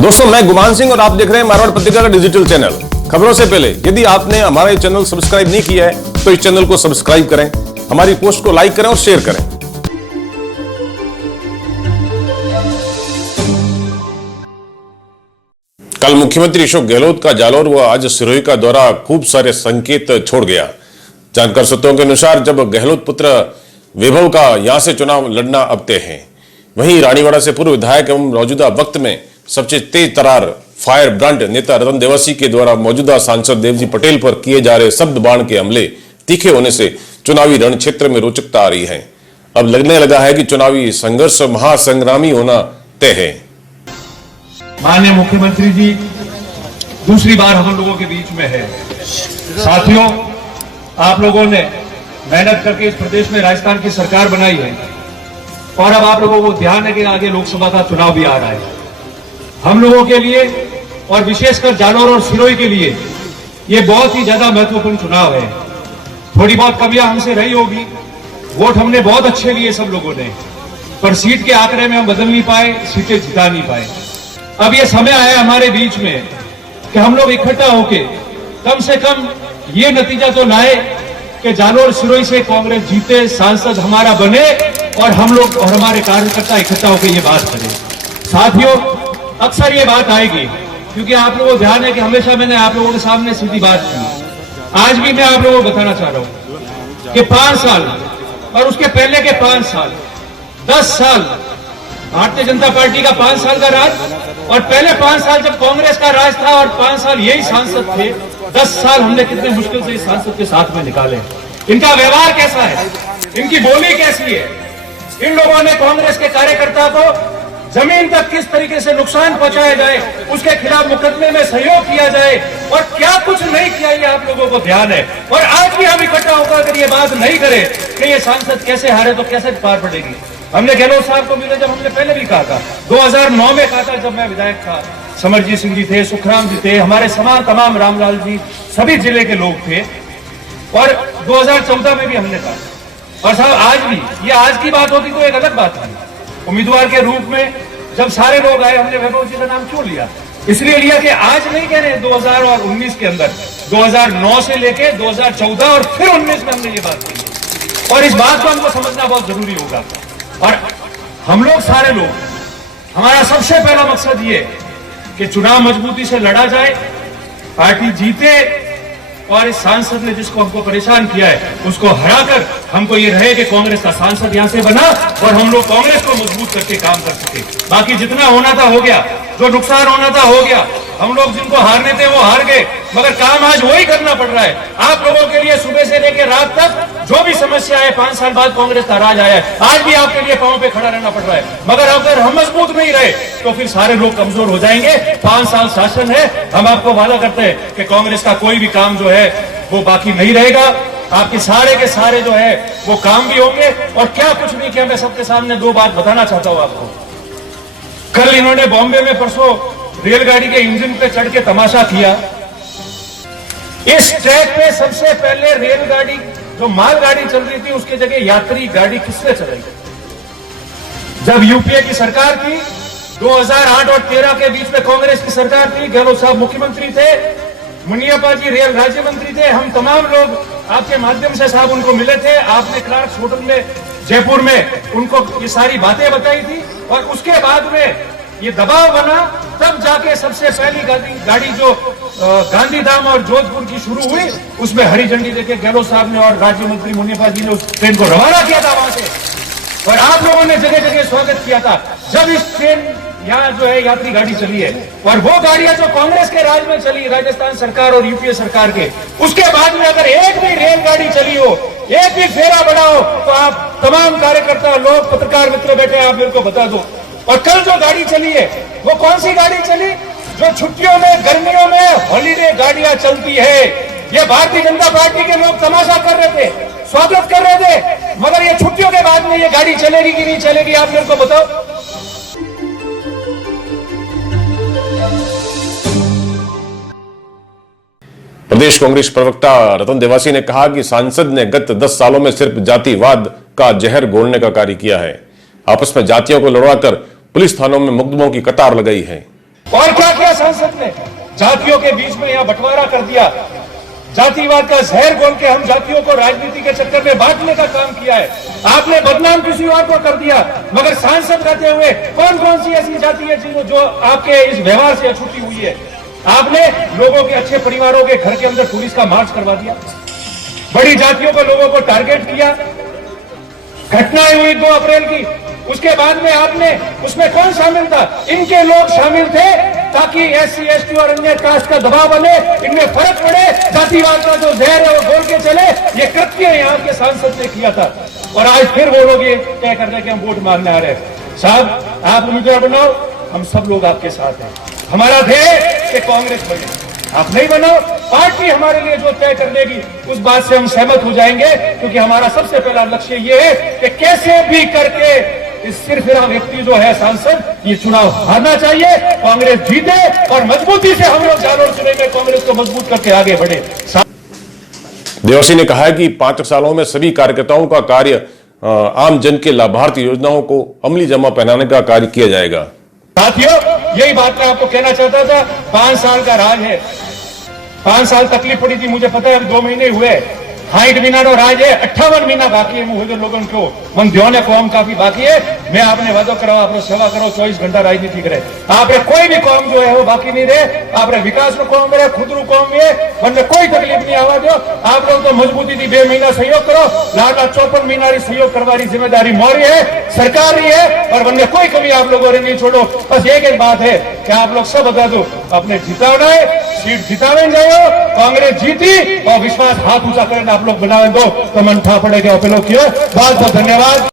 दोस्तों, मैं गुमान सिंह और आप देख रहे हैं मारवाड़ पत्रिका का डिजिटल चैनल। खबरों से पहले यदि आपने हमारा ये चैनल सब्सक्राइब नहीं किया है तो इस चैनल को सब्सक्राइब करें, हमारी पोस्ट को लाइक करें और शेयर करें। कल मुख्यमंत्री अशोक गहलोत का जालोर व आज सिरोही का दौरा खूब सारे संकेत छोड़ गया। जानकार सूत्रों के अनुसार जब गहलोत पुत्र वैभव का यहां से चुनाव लड़ना अब तय है, वहीं रानीवाड़ा से पूर्व विधायक एवं मौजूदा वक्त में सबसे तेज तरार फायर ब्रांड नेता रतन देवासी के द्वारा मौजूदा सांसद देवजी पटेल पर किए जा रहे शब्द बाण के हमले तीखे होने से चुनावी रण क्षेत्र में रोचकता आ रही है। अब लगने लगा है कि चुनावी संघर्ष महासंग्रामी होना तय है। माननीय मुख्यमंत्री जी दूसरी बार हम लोगों के बीच में है। साथियों, आप लोगों ने मेहनत करके इस प्रदेश में राजस्थान की सरकार बनाई है और अब आप लोगों को ध्यान है कि आगे लोकसभा का चुनाव भी आ रहा है। हम लोगों के लिए और विशेषकर जालोर और सिरोही के लिए ये बहुत ही ज्यादा महत्वपूर्ण चुनाव है। थोड़ी बहुत कमियां हमसे रही होगी, वोट हमने बहुत अच्छे लिए सब लोगों ने, पर सीट के आंकड़े में हम बदल नहीं पाए, सीटें जिता नहीं पाए। अब ये समय आया हमारे बीच में कि हम लोग इकट्ठा होके कम से कम ये नतीजा तो लाए कि जालोर सिरोही से कांग्रेस जीते, सांसद हमारा बने और हम लोग और हमारे कार्यकर्ता इकट्ठा होकर ये बात करें। साथियों, अक्सर ये बात आएगी क्योंकि आप लोगों को ध्यान है कि हमेशा मैंने आप लोगों के सामने सीधी बात की। आज भी मैं आप लोगों को बताना चाह रहा हूं कि 5 साल और उसके पहले के 5 साल, 10 साल भारतीय जनता पार्टी का 5 साल का राज और पहले 5 साल जब कांग्रेस का राज था और 5 साल यही सांसद थे, 10 साल हमने कितने मुश्किल से इस सांसद के साथ में निकाले। इनका व्यवहार कैसा है, इनकी बोली कैसी है, इन लोगों ने कांग्रेस के कार्यकर्ता को जमीन तक किस तरीके से नुकसान पहुंचाया जाए, उसके खिलाफ मुकदमे में सहयोग किया जाए और क्या कुछ नहीं किया, ये आप लोगों को ध्यान है। और आज भी हम इकट्ठा होकर अगर ये बात नहीं करें कि ये सांसद कैसे हारे तो कैसे पार पड़ेगी। हमने गहलोत साहब को मिले जब हमने पहले भी कहा था, 2009 में कहा था जब मैं विधायक था, समरजीत सिंह जी थे, सुखराम जी थे, हमारे समान तमाम रामलाल जी, सभी जिले के लोग थे, और 2014 में भी हमने कहा। और साहब आज भी, ये आज की बात होती तो एक अलग बात थी। उम्मीदवार के रूप में जब सारे लोग आए, हमने वैभव जी का नाम क्यों लिया? इसलिए लिया कि आज नहीं कह रहे 2019 के अंदर, 2009 से लेके 2014 और फिर 19 में हमने ये बात की और इस बात को हमको समझना बहुत जरूरी होगा। और हम लोग सारे लोग, हमारा सबसे पहला मकसद ये कि चुनाव मजबूती से लड़ा जाए, पार्टी जीते और इस सांसद ने जिसको हमको परेशान किया है उसको हराकर हमको ये रहे कि कांग्रेस का सांसद यहां से बना और हम लोग कांग्रेस को मजबूत करके काम कर सके। बाकी जितना होना था हो गया, जो नुकसान होना था हो गया, हम लोग जिनको हारने थे वो हार गए, मगर काम आज वही करना पड़ रहा है। आप लोगों के लिए सुबह से लेकर रात तक जो भी समस्या है, 5 साल बाद कांग्रेस का राज आया है, आज भी आपके लिए पांव पे खड़ा रहना पड़ रहा है। मगर अगर हम मजबूत नहीं रहे तो फिर सारे लोग कमजोर हो जाएंगे। 5 साल शासन है, हम आपको वादा करते हैं कि कांग्रेस का कोई भी काम जो है वो बाकी नहीं रहेगा। आपके सारे के सारे जो है वो काम भी होंगे और क्या कुछ नहीं किया। मैं सबके सामने 2 बात बताना चाहता हूं आपको। कल इन्होंने बॉम्बे में परसों रेलगाड़ी के इंजन पे चढ़ के तमाशा किया। इस ट्रैक पे सबसे पहले रेलगाड़ी, जो मालगाड़ी चल रही थी, उसकी जगह यात्री गाड़ी किसने चलाई? जब यूपीए की सरकार थी, 2008 और 13 के बीच में कांग्रेस की सरकार थी, गहलोत साहब मुख्यमंत्री थे, मुनियापा जी रेल राज्य मंत्री थे, हम तमाम लोग आपके माध्यम से साहब उनको मिले थे। आपने क्लार्क्स होटल में जयपुर में उनको ये सारी बातें बताई थी और उसके बाद में ये दबाव बना, तब जाके सबसे पहली गाड़ी जो गांधीधाम और जोधपुर की शुरू हुई, उसमें हरी झंडी देके गहलोत साहब ने और राज्य मंत्री मुनियापा जी ने उस ट्रेन को रवाना किया था वहां से और आप लोगों ने जगह जगह स्वागत किया था। जब इस ट्रेन यहाँ जो है यात्री गाड़ी चली है और वो गाड़ियां जो कांग्रेस के राज में चली, राजस्थान सरकार और यूपीए सरकार के, उसके बाद में अगर एक भी रेलगाड़ी चली हो, एक भी फेरा बढ़ा हो, तो आप तमाम कार्यकर्ता लोग, पत्रकार मित्र बैठे, आप मेरे को बता दो। और कल जो गाड़ी चली है वो कौन सी गाड़ी चली? जो छुट्टियों में, गर्मियों में हॉलीडे गाड़ियां चलती है। ये भारतीय जनता पार्टी के लोग तमाशा कर रहे थे, स्वागत कर रहे थे, मगर ये छुट्टियों के बाद में ये गाड़ी चलेगी कि नहीं चलेगी, आप मेरे को बताओ। प्रदेश कांग्रेस प्रवक्ता रतन देवासी ने कहा कि सांसद ने गत 10 सालों में सिर्फ जातिवाद का जहर घोलने का कार्य किया है। आपस में जातियों को लड़वाकर पुलिस थानों में मुकदमों की कतार लगाई है। और क्या किया सांसद ने? जातियों के बीच में यहां बंटवारा कर दिया, जातिवाद का जहर घोल के हम जातियों को राजनीति के चक्कर में बांटने का काम किया है। आपने बदनाम किसी और को कर दिया, मगर सांसद रहते हुए कौन कौन सी ऐसी जाति है जो आपके इस व्यवहार से छूटी हुई है? आपने लोगों के अच्छे परिवारों के घर के अंदर पुलिस का मार्च करवा दिया, बड़ी जातियों को लोगों को टारगेट किया। घटनाएं हुई 2 अप्रैल की, उसके बाद में आपने उसमें कौन शामिल था? इनके लोग शामिल थे ताकि SC ST और अन्य कास्ट का दबाव बने, इनमें फर्क पड़े, जातिवाद का जो जहर है वो बोल के चले। ये कृत्य यहाँ के सांसद ने किया था और आज फिर वो लोग ये तय कर रहे कि हम वोट मांगने आ रहे हैं। साहब, आप उम्मीदवार बनाओ, हम सब लोग आपके साथ हैं। हमारा ध्येय कि कांग्रेस बने, आप नहीं बनाओ, पार्टी हमारे लिए जो तय कर लेगी उस बात से हम सहमत हो जाएंगे, क्योंकि हमारा सबसे पहला लक्ष्य ये है कि कैसे भी करके इस सिरफिरा व्यक्ति जो है सांसद, ये चुनाव हारना चाहिए, कांग्रेस जीते और मजबूती से हम लोग जालोर जिले में कांग्रेस को मजबूत करके आगे बढ़े। देवर्षि ने कहा है कि 5 सालों में सभी कार्यकर्ताओं का कार्य आम जन के लाभार्थी योजनाओं को अमली जमा पहनाने का कार्य किया जाएगा। साथियों, यही बात मैं आपको कहना चाहता था। 5 साल का राज है, 5 साल तकलीफ पड़ी थी, मुझे पता है। अब 2 महीने हुए, 60 महीना नो राज है, 58 महीना बाकी है। मुझे लोगों को मन ध्यान है, कौम काफी बाकी है। मैं आपने वादो करो, आप सेवा करो, 24 घंटा राजनीति करे। आप कोई भी कौम जो है वो बाकी नहीं रहे। आप विकास नो कौम है, खुद रू कौम है, मन कोई तकलीफ नहीं आवा दो। आप लोग तो मजबूती थी 2 महीना सहयोग करो, लाला 54 महीना सहयोग करवानी जिम्मेदारी मोरी है, सरकार ही है, और वन्य कोई कमी आप लोगों ने नहीं छोड़ो। बस एक बात है कि आप लोग सब बता दो, अपने जितावना है, सीट जितावे जाओ, कांग्रेस जीती और विश्वास हाथ ऊंचा करें आप लोग बनावे दो तो मन था पड़ेगा। बहुत बहुत धन्यवाद।